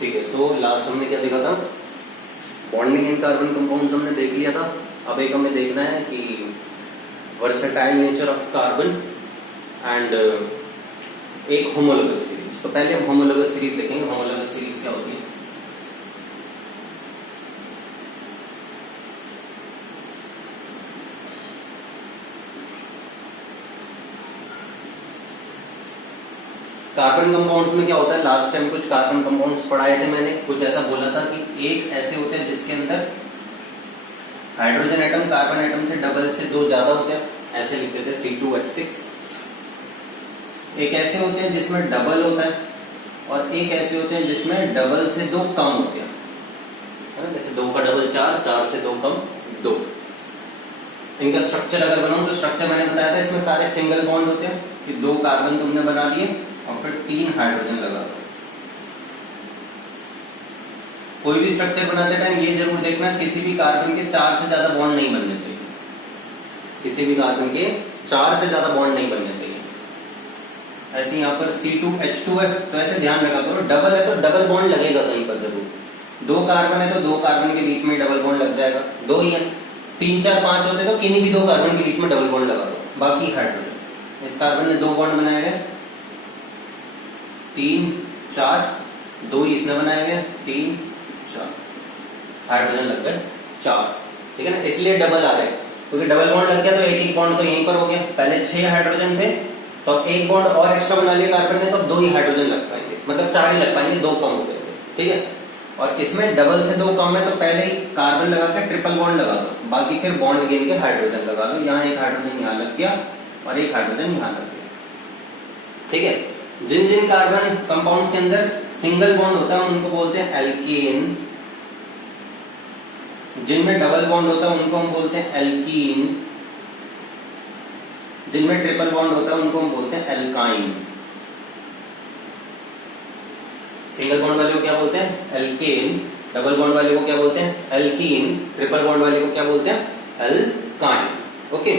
ठीक है, so last हमने क्या देखा था, बॉन्डिंग इन कार्बन कंपाउंड्स हमने देख लिया था। अब एक हमें देखना है कि versatile nature of carbon and एक होमोलोगस सीरीज। तो पहले हम होमोलोगस सीरीज देखेंगे। होमोलोगस सीरीज क्या होती है? कार्बन कंपाउंड्स में क्या होता है, लास्ट टाइम कुछ कार्बन कंपाउंड्स पढ़ाए थे मैंने, कुछ ऐसा बोला था कि एक ऐसे होते हैं जिसके अंदर हाइड्रोजन एटम कार्बन एटम से डबल से दो ज्यादा होते हैं, ऐसे लिखते थे C2H6। एक ऐसे होते हैं जिसमें डबल होता है, और एक ऐसे होते हैं जिसमें डबल से दो कम होते हैं, जैसे 2 का डबल 4, 4 से 2 कम 2। इनका स्ट्रक्चर अगर बनाऊं तो स्ट्रक्चर मैंने बताया था, इसमें सारे सिंगल बॉन्ड होते हैं कि 2 कार्बन तुमने बना लिए और फिर 3 हाइड्रोजन लगा दो। कोई भी स्ट्रक्चर बनाते टाइम ये जरूर देखना किसी भी कार्बन के 4 से ज्यादा बॉन्ड नहीं बनने चाहिए, किसी भी कार्बन के 4 से ज्यादा बॉन्ड नहीं बनने चाहिए। ऐसे यहाँ पर C2H2 है तो ऐसे ध्यान रखा करो, डबल है तो डबल बॉन्ड लगेगा कहीं पर जरूर। 2 कार्बन है तो 2 कार्बन के बीच में डबल बॉन्ड लग जाएगा, 2 ही है। 3, 4, 5 होते तो किन्हीं भी 2 कार्बन के बीच में डबल बॉन्ड लगा दो, बाकी हाइड्रोजन। इस कार्बन ने 2 बॉन्ड बनाए हैं, 3, 4, 2 इसने बनाए हैं, 3, 4 हाइड्रोजन लग गए 4, ठीक है ना, इसलिए डबल आ रहे हैं, क्योंकि डबल बॉन्ड लग गया तो एक बॉन्ड तो यहीं पर हो गया। पहले 6 हाइड्रोजन थे तो एक बॉन्ड और एक्स्ट्रा बना लिया कार्बन ने, तो 2 ही हाइड्रोजन लग पाएंगे, मतलब 4 ही लग पाएंगे, 2 कम हो गए, ठीक है। और इसमें डबल से 2 कम है तो पहले ही कार्बन लगा के ट्रिपल बॉन्ड लगा दो, बाकी फिर बॉन्ड गिन के हाइड्रोजन लगा लो। यहाँ एक हाइड्रोजन यहाँ लग गया और एक हाइड्रोजन यहाँ लग गया, ठीक है। जिन जिन कार्बन कंपाउंड्स के अंदर सिंगल बॉन्ड होता है उनको बोलते हैं एल्केन, जिनमें डबल बॉन्ड होता है उनको हम बोलते हैं एल्कीन, जिनमें ट्रिपल बॉन्ड होता है उनको हम बोलते हैं एल्काइन। सिंगल बॉन्ड वाले को क्या बोलते हैं? एल्केन। डबल बॉन्ड वाले को क्या बोलते हैं? एल्कीन। ट्रिपल बॉन्ड वाले को क्या बोलते हैं? एल्काइन। ओके,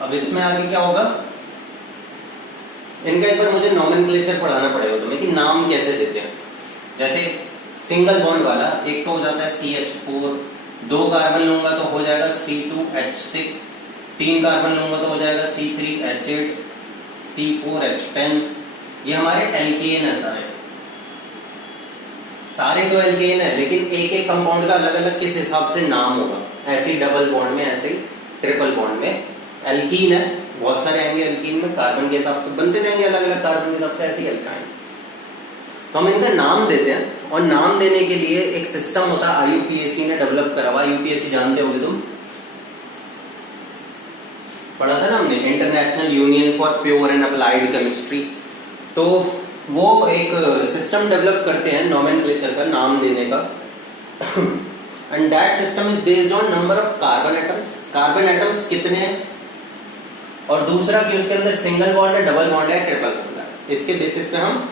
अब इसमें आगे क्या होगा, इनका एक बार मुझे नॉमेनक्लेचर पढ़ाना पड़ेगा तुम्हें कि नाम कैसे देते हैं। जैसे सिंगल बॉन्ड वाला एक तो हो जाता है CH4, 2 कार्बन लूंगा तो हो जाएगा C2H6, 3 कार्बन लूंगा तो हो जाएगा C3H8, C4H10। ये हमारे एल्केन है, सारे तो एल्केन है, लेकिन एक एक कंपाउंड का अलग अलग किस हिसाब से नाम होगा। ऐसे ही डबल बॉन्ड में, ऐसे ही ट्रिपल बॉन्ड में एल्कीन है, बहुत सारे आएंगे एल्कीन में, कार्बन के हिसाब से बनते जाएंगे अलग अलग कार्बन के हिसाब से, ऐसे ही एल्काइन। तो हम इनका नाम देते हैं, और नाम देने के लिए एक सिस्टम होता है, IUPAC ने डेवलप करा हुआ। IUPAC जानते होगे तुम, पढ़ा था ना हमने, international union for pure and applied chemistry. तो वो एक सिस्टम डेवलप करते हैं नॉमेनक्लेचर का, नाम देने का, and that system is based on number of carbon atoms. Carbon atoms कितने हैं, और दूसरा कि उसके अंदर सिंगल बॉन्ड है, डबल बॉन्ड है, ट्रिपल बॉन्ड है। इसके बेसिस पे हम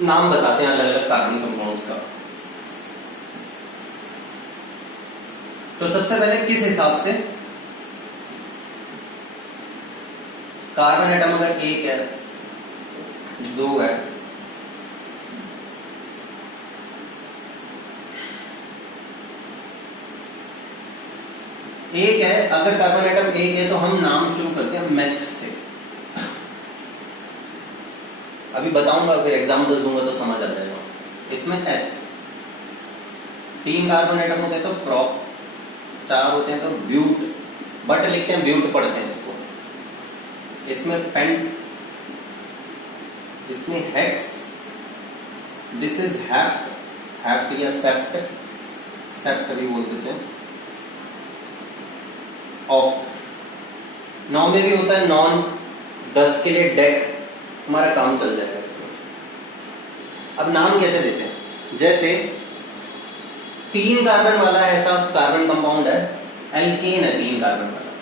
नाम बताते हैं अलग अलग कार्बन कंपाउंड्स का। तो सबसे पहले किस हिसाब से, कार्बन एटम अगर 1 है, 2 है, एक है, अगर कार्बन एटम 1 है तो हम नाम शुरू करते हैं मेथ से। अभी बताऊंगा, फिर एग्जांपल्स दूंगा तो समझ आ जाएगा। इसमें एथ, 3 कार्बन एटम होते हैं तो प्रोप, 4 होते हैं तो ब्यूट, बट लिखते हैं ब्यूट पढ़ते हैं इसको। इसमें पेंट, इसमें हेक्स, दिस इज हैप्ट, हैप्ट या सेप्ट, सेप्ट भी बोल देते हैं। ऑक्ट, 9 में भी होता है नॉन, 10 के लिए डेक, हमारा काम चल जाएगा। अब नाम कैसे देते हैं, जैसे 3 कार्बन वाला ऐसा कार्बन कंपाउंड है, एल्केन है 3 कार्बन वाला,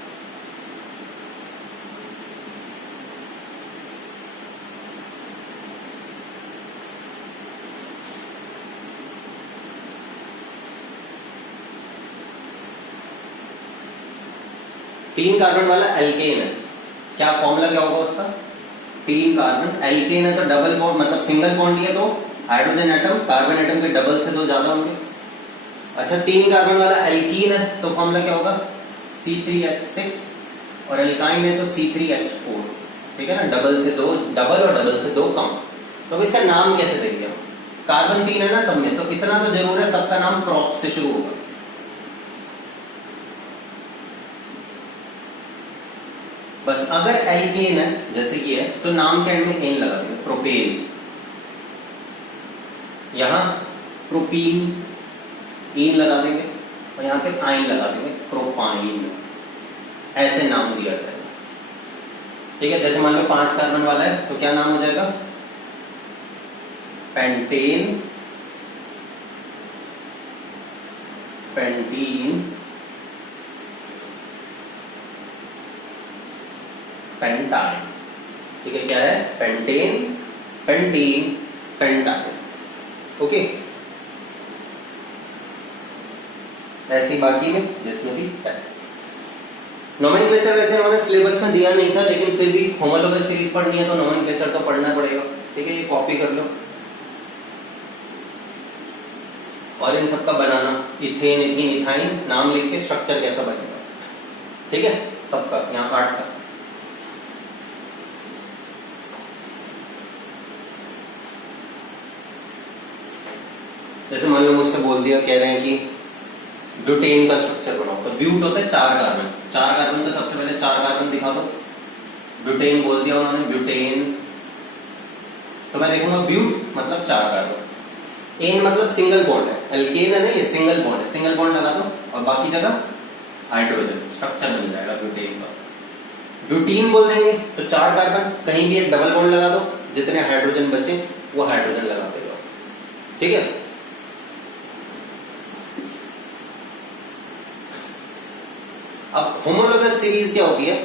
3 कार्बन वाला एल्केन है, क्या फॉर्मूला क्या होगा उसका? 3 कार्बन एल्केन है तो डबल बॉन्ड मतलब सिंगल बॉन्ड लिया तो हाइड्रोजन एटम कार्बन एटम के डबल से 2 ज्यादा होंगे। अच्छा 3 कार्बन वाला एल्कीन है तो फॉर्मूला क्या होगा? C3H6 और एल्काइन है तो C3H4, ठीक है ना, डबल से 2 डबल और डबल से 2 कम। तो अब इसका नाम कैसे देंगे हम? कार्बन 3 है ना सब में, तो इतना तो जरूर है सबका नाम प्रॉप से शुरू होगा। बस अगर एल्केन है जैसे कि है तो नाम के एंड में एन लगा देंगे, प्रोपेन, यहां प्रोपीन इन लगा देंगे और यहां पे आइन लगा देंगे, प्रोपाइन, ऐसे नाम दिया जाएगा। ठीक है, जैसे मान लो 5 कार्बन वाला है तो क्या नाम हो जाएगा? Pentane, pentene, pentyne. ठीक है, क्या है? Pentane, pentene, pentyne. ओके, ऐसी बाकी में जिसमें भी है। नोमेनक्लेचर वैसे उन्होंने सिलेबस में दिया नहीं था, लेकिन फिर भी होमोलोगस सीरीज पढ़नी है तो नोमेनक्लेचर तो पढ़ना पड़ेगा। ठीक है, ये कॉपी कर लो और इन सबका बनाना, इथेन, इथीन, इथाइन नाम लिख के स्ट्रक्चर कैसा बनेगा। ठीक है, सबका यहाँ 8 का। जैसे मान लो मुझसे बोल दिया, कह रहे हैं कि ब्यूटेन का स्ट्रक्चर बनाओ, तो ब्यूट होता है 4 कार्बन, 4 कार्बन तो सबसे पहले 4 कार्बन दिखा दो। ब्यूटेन बोल दिया उन्होंने, ब्यूटेन, तो मैं देखूंगा ब्यूट मतलब 4 कार्बन, एन मतलब सिंगल बॉन्ड है, एल्केन है ना ये सिंगल बॉन्ड है, सिंगल बॉन्ड लगा दो और बाकी जगह हाइड्रोजन, स्ट्रक्चर बन जाएगा ब्यूटेन का। ब्यूटीन बोल देंगे तो 4 कार्बन, कहीं भी एक डबल बॉन्ड लगा दो, जितने हाइड्रोजन बचे वो हाइड्रोजन लगाते जाओ। ठीक है, अब होमोलोगस सीरीज क्या होती है?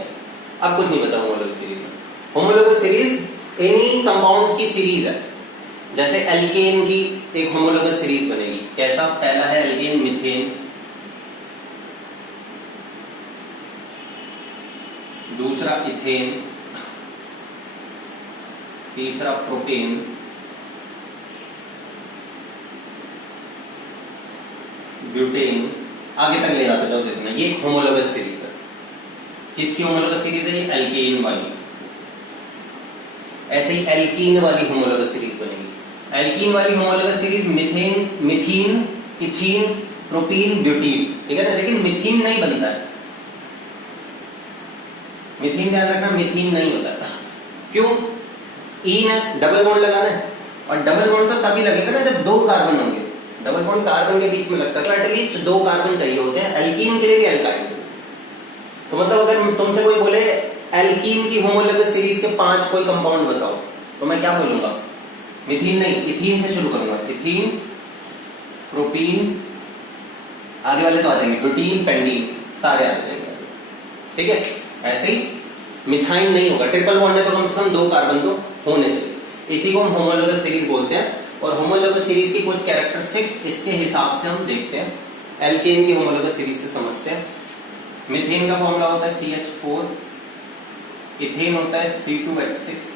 अब कुछ नहीं बचा होमोलोगस सीरीज में। होमोलोगस सीरीज एनी कंपाउंड्स की सीरीज है। जैसे एल्केन की एक होमोलोगस सीरीज बनेगी, कैसा? पहला है एल्केन मीथेन, दूसरा इथेन, तीसरा प्रोपेन, ब्यूटेन, आगे तक ले जाते जाओ जितना। ये एक होमोलोगस सीरीज है। किसकी होमोलोगस सीरीज है? ये एल्केन वाली। ऐसे ही एल्कीन वाली होमोलोगस सीरीज बनेगी। एल्कीन वाली homologous series methane, methene, ethene, propene, butene. ठीक है ना, लेकिन मिथीन नहीं बनता है। मिथीन ध्यान रखना, मिथीन नहीं होता है। क्यों? ईन है, डबल बॉन्ड लगाना है, और डबल बॉन्ड तो तभी लगेगा ना जब 2 कार्बन होंगे। डबल बॉन्ड कार्बन के बीच में लगता है तो एटलीस्ट 2 कार्बन चाहिए होते हैं, एल्कीन के लिए भी एल्काइन। तो मतलब अगर तुमसे कोई बोले एल्कीन की होमोलोगस सीरीज के 5 कोई कंपाउंड बताओ, तो मैं क्या बोलूंगा? मिथीन नहीं, इथीन से शुरू करूंगा। इथीन, प्रोपीन, आगे वाले तो आ जाएंगे, ब्यूटीन, पेंडीन, सारे आ जाएंगे। ठीक है, ऐसे ही मिथाइन नहीं होगा, ट्रिपल बॉन्ड है तो कम से कम 2 कार्बन तो होने चाहिए। इसी को हम होमोलोगस सीरीज बोलते हैं। और होमोलोगस सीरीज की कुछ कैरेक्टरिस्टिक्स इसके हिसाब से हम देखते हैं। एल्केन की होमोलोगस सीरीज से समझते हैं। मीथेन का फॉर्मूला होता है CH4, इथेन होता है C2H6,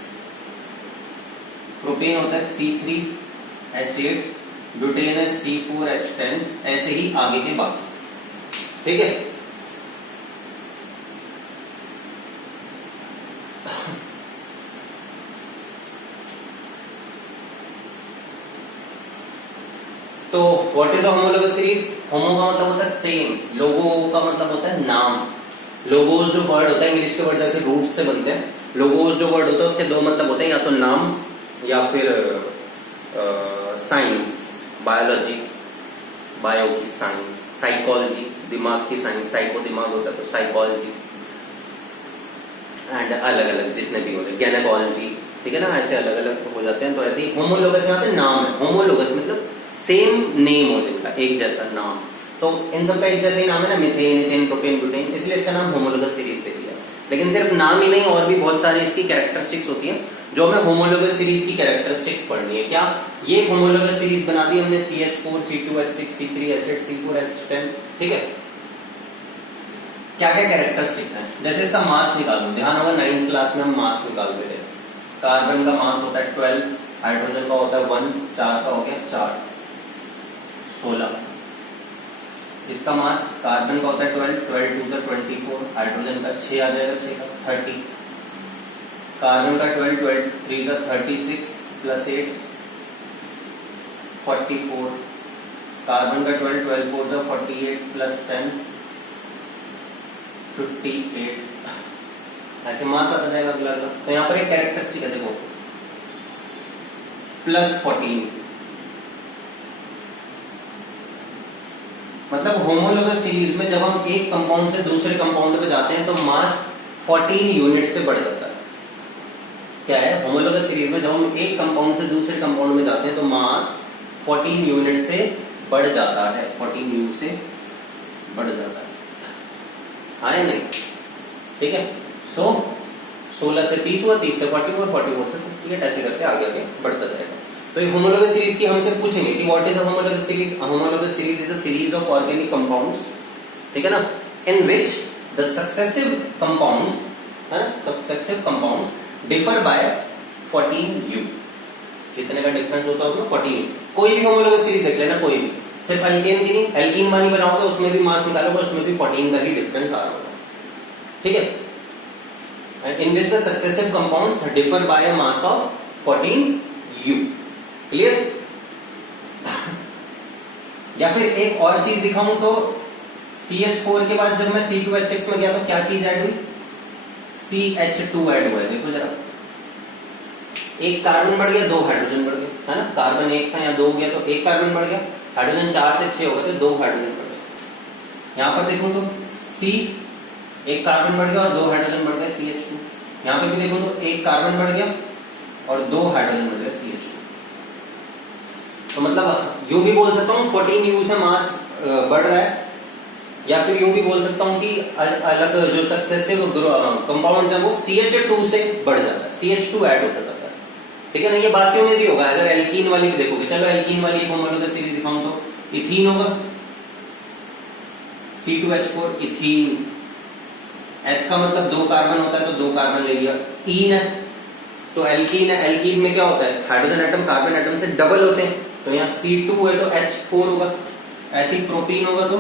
प्रोपेन होता है C3H8, ब्यूटेन है C4H10, ऐसे ही आगे के बाकी। ठीक है, तो what is a homologous series? Homo का मतलब होता है सेम, लोगो का मतलब होता है नाम। लोगोस जो वर्ड होता है, इंग्लिश के वर्ड जैसे रूट से बनते हैं, लोगोस जो वर्ड होता है उसके 2 मतलब होते हैं, या तो नाम या फिर साइंस, बायोलॉजी, बायो की साइंस, साइकोलॉजी दिमाग की साइंस, साइको दिमाग होता है तो साइकोलॉजी, एंड अलग अलग जितने भी होते हैं, गैनेकोलॉजी। ठीक है ना, ऐसे अलग अलग हो जाते हैं। तो ऐसे ही होमोलोगस यहाँ पे नाम है। होमोलोगस मतलब सेम नेम हो जिनका, एक जैसा नाम। तो इन सबका एक जैसा ही नाम है ना, मिथेन, इथेन, प्रोपेन, ब्यूटेन, इसलिए इसका नाम होमोलोगस सीरीज दे दिया। लेकिन सिर्फ नाम ही नहीं, और भी बहुत सारी इसकी कैरेक्टरिस्टिक्स होती हैं जो हमें होमोलोगस सीरीज की कैरेक्टरिस्टिक्स पढ़नी है। क्या ये होमोलोगस सीरीज बना दी हमने CH4, C2H6, C3H8, C4H10। ठीक है, क्या क्या कैरेक्टरिस्टिक्स हैं, जैसे इसका मास निकालूं, ध्यान होगा 9th क्लास में हम मास निकालते थे। कार्बन का मास होता है 12, हाइड्रोजन का होता है 1, 4 का हो गया 4, 16। इसका मास कार्बन का होता है 12, 12 2 24, हाइड्रोजन का 6 आ जाएगा, 6 का 30, कार्बन का 12, 12 3 36 प्लस 8 44, कार्बन का 12, 12 4 48 प्लस 10 58, ऐसे मास आता जाएगा अगला अगला। तो यहाँ पर एक कैरेक्टरिस्टिक है देखो प्लस 14, मतलब होमोलोगस सीरीज में जब हम एक कंपाउंड से दूसरे कंपाउंड पे जाते हैं तो मास 14 यूनिट से बढ़ जाता है। क्या है, होमोलोगस सीरीज में जब हम एक कंपाउंड से दूसरे कंपाउंड में जाते हैं तो मास 14 यूनिट से बढ़ जाता है, 14 यूनिट से बढ़ जाता है, हाँ या नहीं? ठीक है। सो 16 से 30 हुआ, 30 से 44, 44 से 58, ऐसे करके आगे आगे बढ़ता जाएगा। तो ये होमोलोगस सीरीज की हमसे पूछेंगे कि what is a homologous series. A homologous series is a series of organic compounds, ठीक है ना, इन विच द सक्सेसिव कंपाउंड्स, है ना, successive compounds differ by 14 you. कितने का डिफरेंस होता है उसमें? 14। कोई भी होमोलोगस सीरीज देख लेना, कोई भी, सिर्फ एल्केन की नहीं, एल्कीन वाली बनाओगे उसमें भी मास निकालोगे, उसमें भी 14 का ही डिफरेंस आ रहा होगा, ठीक है। In which the successive compounds differ by a mass of 14 U. Clear? या फिर एक और चीज दिखाऊं तो CH4 के बाद जब मैं C2H6 में गया तो क्या चीज ऐड हुई? CH2 ऐड हुआ है, देखो जरा, एक कार्बन बढ़ गया, 2 हाइड्रोजन बढ़ गए, है ना, कार्बन 1 था या 2 हो गया तो 1 कार्बन बढ़ गया, हाइड्रोजन 4 थे 6 हो गए तो 2 हाइड्रोजन बढ़ गए। यहां पर देखो तो C, एक कार्बन बढ़ गया और 2 हाइड्रोजन बढ़ गए CH2। यहां पे भी देखो तो एक कार्बन बढ़ गया और 2 हाइड्रोजन बढ़ गया CH2। तो मतलब यूं भी बोल सकता हूं 14 U से मास बढ़ रहा है, या फिर यूं भी बोल सकता हूं कि अलग जो सक्सेसिव कंपाउंड्स हैं वो CH2 से बढ़ जाता है, CH2 ऐड होता जाता है, ठीक है ना। ये बाकियों में भी होगा, अगर एल्कीन वाली भी देखोगे, चलो एल्कीन वाली एक होमोलोगस सीरीज दिखाऊं तो इथीन होगा, C2H4 इथीन, H का मतलब 2 कार्बन होता है तो 2 कार्बन ले लिया, ईन है तो एल्कीन है, एल्कीन में क्या होता है, हाइड्रोजन एटम कार्बन एटम से डबल होते हैं, तो यहाँ C2 है तो H4 होगा, ऐसे ही प्रोटीन होगा तो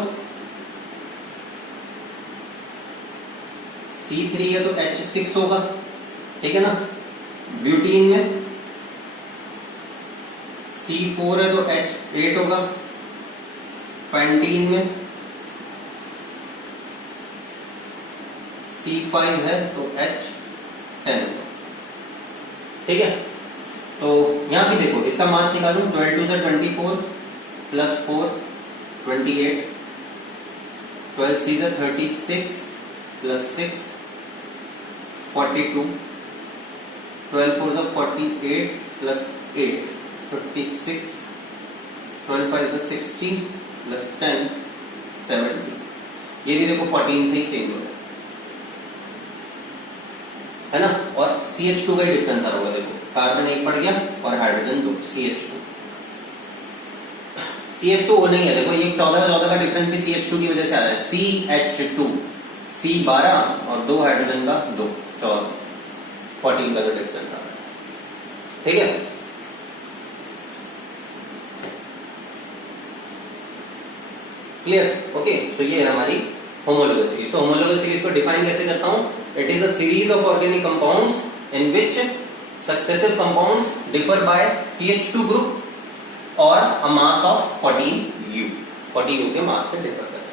C3 है तो H6 होगा, ठीक है ना। ब्यूटीन में C4 है तो H8 होगा, पेंटीन में C5 है तो H10, ठीक है। तो यहां भी देखो इसका मास निकालूं, 12 2 24 प्लस 4 28, 12 3 36 प्लस 6 42, 12 4 48 प्लस 8 56, 12 5 60 प्लस 10 70। ये भी देखो 14 से ही चेंज हो रहा है ना। और CH2 का डिफरेंस आ रहा होगा, देखो कार्बन 1 बढ़ गया और हाइड्रोजन 2, CH2 वो नहीं है, देखो ये 14 का डिफरेंस भी CH2 की वजह से आ रहा है, CH2 C12 और 2 हाइड्रोजन का 2, 14 का जो डिफरेंस आ रहा है, ठीक है। क्लियर? ओके, सो ये है हमारी होमोलोगस सीरीज। तो होमोलोगस सीरीज को डिफाइन कैसे करता हूं? It is a series of organic compounds in which successive compounds differ by CH2 group और अ मास ऑफ 14 U के मास से डिफर करते हैं।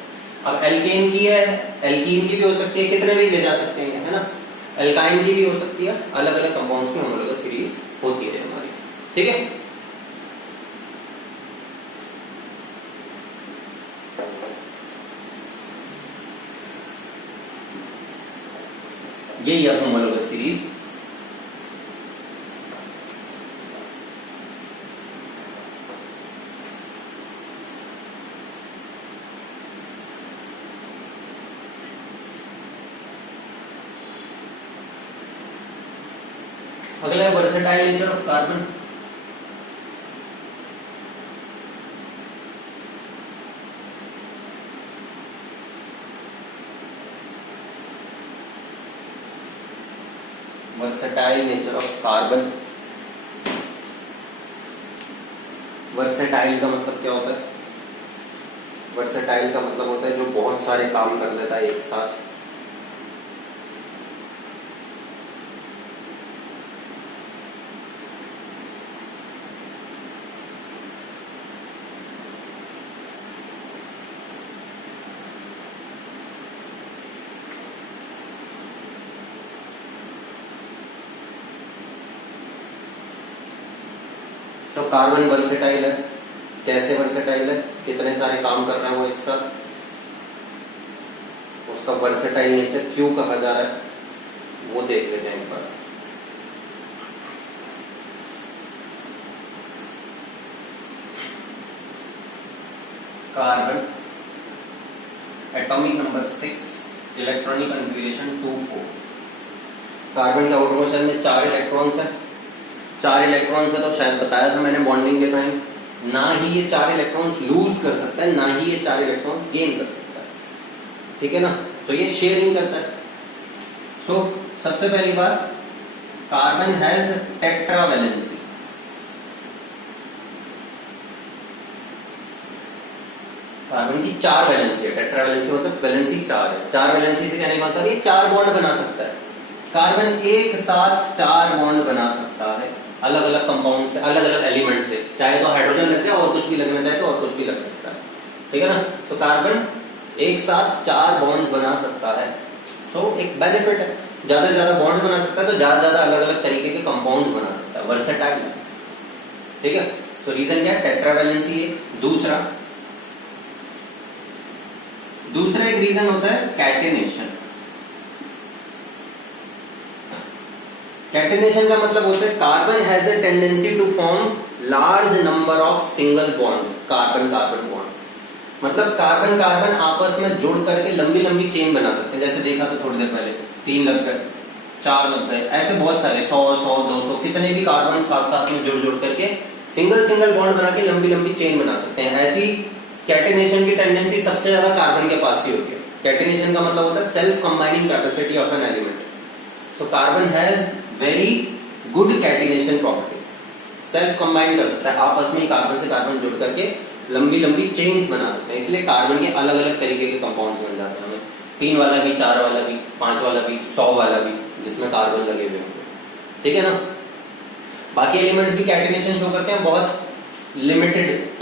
अब एल्केन की है, एल्कीन की भी हो सकती है, कितने भी ले जा सकते हैं, है ना, एल्काइन की भी हो सकती है, अलग अलग कंपाउंड्स की होमोलोगस सीरीज होती है हमारी, ठीक है। यही है होमोलोगस सीरीज। अगला है versatile nature of carbon. Versatile nature of carbon. Versatile का मतलब क्या होता है? वर्सेटाइल का मतलब होता है जो बहुत सारे काम कर लेता है एक साथ। तो कार्बन वर्सेटाइल है। कैसे वर्सेटाइल है? कितने सारे काम कर रहा है वो एक साथ, उसका वर्सेटाइल नेचर क्यों कहा जा रहा है वो देख लेते हैं एक बार। Carbon atomic number 6, electronic configuration 2,4। Carbon के आउटर मोशन में 4 इलेक्ट्रॉन्स है। 4 इलेक्ट्रॉन्स है तो शायद बताया था मैंने बॉन्डिंग के टाइम, ना ही ये 4 इलेक्ट्रॉन्स लूज कर सकता है, ना ही ये 4 इलेक्ट्रॉन्स गेन कर सकता है। ठीक है ना? तो ये शेयरिंग करता है। सो सबसे पहली बात, कार्बन हैज टेट्रावैलेंसी। कार्बन की 4 वैलेंसी है। टेट्रावैलेंसी मतलब वैलेंसी 4 है। 4 वैलेंसी से कहने का मतलब ये 4 बॉन्ड बना सकता है। कार्बन एक साथ 4 बॉन्ड बना सकता है अलग अलग कंपाउंड से, अलग अलग एलिमेंट से। चाहे तो हाइड्रोजन लग जाए और कुछ भी लगना चाहे तो और कुछ भी लग सकता है। ठीक है ना? तो कार्बन एक साथ 4 बॉन्ड्स बना सकता है। सो एक बेनिफिट है, ज्यादा से ज्यादा बॉन्ड बना सकता है तो ज्यादा से ज्यादा अलग अलग तरीके के कंपाउंड्स बना सकता है। वर्सेटाइल है। ठीक है? सो रीजन क्या है? टेट्रावैलेंसी है। दूसरा एक रीजन होता है कैटिनेशन। कैटिनेशन का मतलब होता है carbon has a tendency to form large number of single bonds, carbon carbon bonds. मतलब कार्बन कार्बन आपस में जुड़ करके लंबी लंबी चेन बना सकते हैं। जैसे देखा तो थोड़ी देर पहले 3 लग गए, 4 लग गए, ऐसे बहुत सारे 100 200 कितने भी कार्बन साथ साथ में जुड़ जुड़ करके सिंगल सिंगल बॉन्ड बना के लंबी लंबी चेन बना सकते हैं। ऐसी कैटिनेशन की टेंडेंसी सबसे ज्यादा कार्बन के पास ही होती है। कैटिनेशन का मतलब होता है self combining capacity of an element. So carbon has very good catenation property. Self combine कर सकता है, आपस में कार्बन से कार्बन जुड़ करके लंबी लंबी चेन्स बना सकते हैं। इसलिए कार्बन के अलग अलग तरीके के कंपाउंड्स बन जाते हैं हमें। 3 वाला भी, 4 वाला भी, 5 वाला भी, 100 वाला भी, जिसमें कार्बन लगे हुए होंगे। ठीक है ना? बाकी एलिमेंट्स भी कैटिनेशन शो करते हैं बहुत लिमिटेड